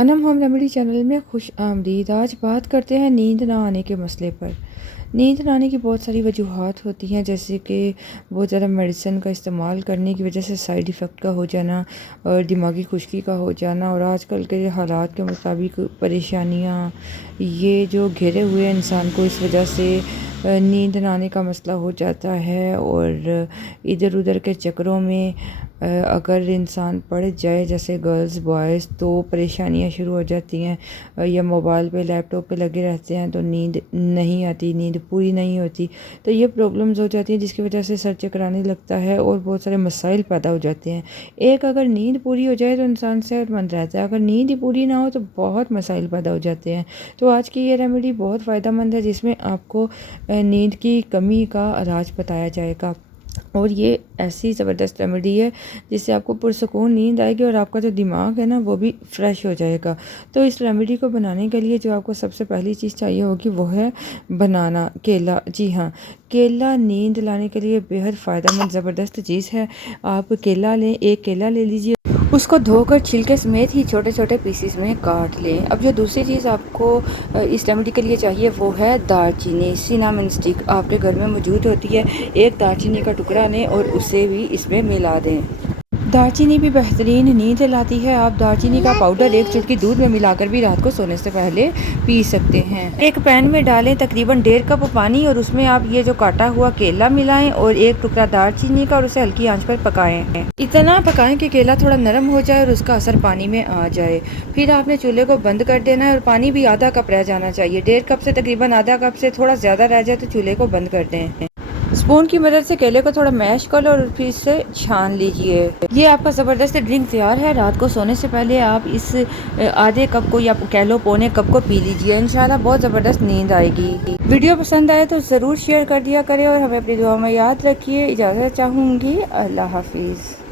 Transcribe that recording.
Anam home remedy channel में खुश आमदीद। आज बात करते हैं नींद ना आने के मसले पर। नींद ना आने की बहुत सारी वजूहात होती हैं, जैसे कि बहुत ज़्यादा मेडिसिन का इस्तेमाल करने की वजह से साइड इफ़ेक्ट का हो जाना और दिमागी खुश्की का हो जाना, और आजकल के हालात के मुताबिक परेशानियाँ ये जो घेरे हुए हैं इंसान को, इस वजह से नींद ना आने का मसला हो जाता है। और इधर उधर के चक्करों में अगर इंसान पड़ जाए, जैसे गर्ल्स बॉयज़, तो परेशानियां शुरू हो जाती हैं। या मोबाइल पे लैपटॉप पे लगे रहते हैं तो नींद नहीं आती, नींद पूरी नहीं होती, तो ये प्रॉब्लम्स हो जाती हैं जिसकी वजह से सर चकराने लगता है और बहुत सारे मसाइल पैदा हो जाते हैं। एक अगर नींद पूरी हो जाए तो इंसान सेहतमंद रहता है, अगर नींद ही पूरी ना हो तो बहुत मसाइल पैदा हो जाते हैं। तो आज की ये रेमेडी बहुत फ़ायदेमंद है, जिसमें आपको नींद की कमी का इलाज बताया जाएगा। और ये ऐसी ज़बरदस्त रेमेडी है जिससे आपको पुरसुकून नींद आएगी और आपका जो दिमाग है ना वो भी फ्रेश हो जाएगा। तो इस रेमेडी को बनाने के लिए जो आपको सबसे पहली चीज़ चाहिए होगी वो है बनाना, केला। जी हाँ, केला नींद लाने के लिए बेहद फ़ायदेमंद ज़बरदस्त चीज़ है। आप केला लें, एक केला ले लीजिए, उसको धोकर छिलके समेत ही छोटे छोटे पीसीस में काट लें। अब जो दूसरी चीज़ आपको इस रेमेडी के लिए चाहिए वो है दालचीनी, सिनामन स्टिक आपके घर में मौजूद होती है। एक दालचीनी का टुकड़ा लें और उसे भी इसमें मिला दें। दालचीनी भी बेहतरीन नींद लाती है। आप दालचीनी का पाउडर एक चुटकी दूध में मिलाकर भी रात को सोने से पहले पी सकते हैं। एक पैन में डालें तकरीबन 1.5 कप पानी और उसमें आप ये जो काटा हुआ केला मिलाएं और एक टुकड़ा दालचीनी का, और उसे हल्की आंच पर पकाएं। इतना पकाएं कि केला थोड़ा नरम हो जाए और उसका असर पानी में आ जाए। फिर आपने चूल्हे को बंद कर देना है और पानी भी आधा कप रह जाना चाहिए। 1.5 कप से तकरीबन आधा कप से थोड़ा ज़्यादा रह जाए तो चूल्हे को बंद कर दें। स्पून की मदद से केले को थोड़ा मैश कर लो और फिर इसे छान लीजिए। ये आपका ज़बरदस्त ड्रिंक तैयार है। रात को सोने से पहले आप इस आधे कप को या कह लो पौने कप को पी लीजिए, इंशाल्लाह बहुत ज़बरदस्त नींद आएगी। वीडियो पसंद आए तो ज़रूर शेयर कर दिया करें और हमें अपनी दुआ में याद रखिए। इजाज़त चाहूँगी। अल्लाह हाफिज़।